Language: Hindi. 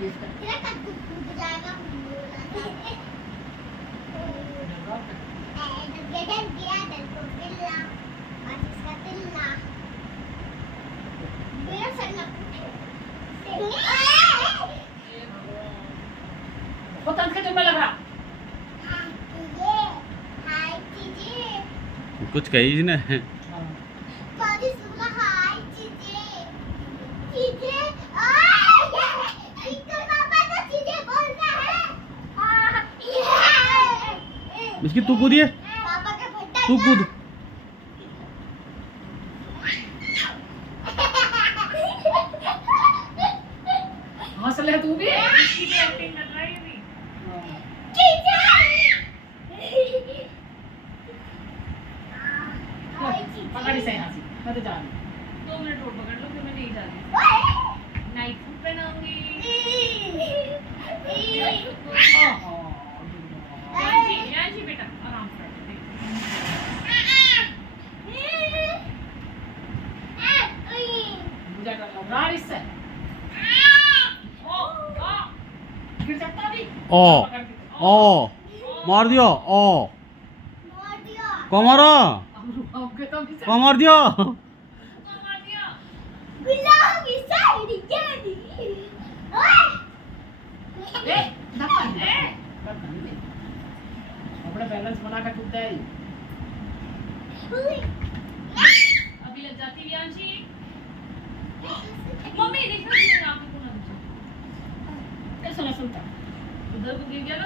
तेरा कद्दू कूद जाएगा गेडर गिरा दल को बिल्ला और इसका तिल्ला मेरा सर पता नहीं क्या लग रहा कुछ कही ना इसकी तू कूदिए तू कूद हंस ले तू भी इसकी भी एक्टिंग कर रहा है ये भी पकड़ इसे हंसी मैं तो जा रही 2 मिनट और पकड़ लो फिर मैं नहीं जा रही नाइट सूट पहनाऊंगी यांशी बेटा आराम से मुझे डर लग रहा है इससे गिर सकता भी ओ मार दिया ओ कमारा कमार दिया मार दिया अपने बैलेंस बना कर कूदता है अभी लग जाती है यांशी मम्मी देखो यहाँ पे कौन है कैसा सुनता उधर को गिर गया ना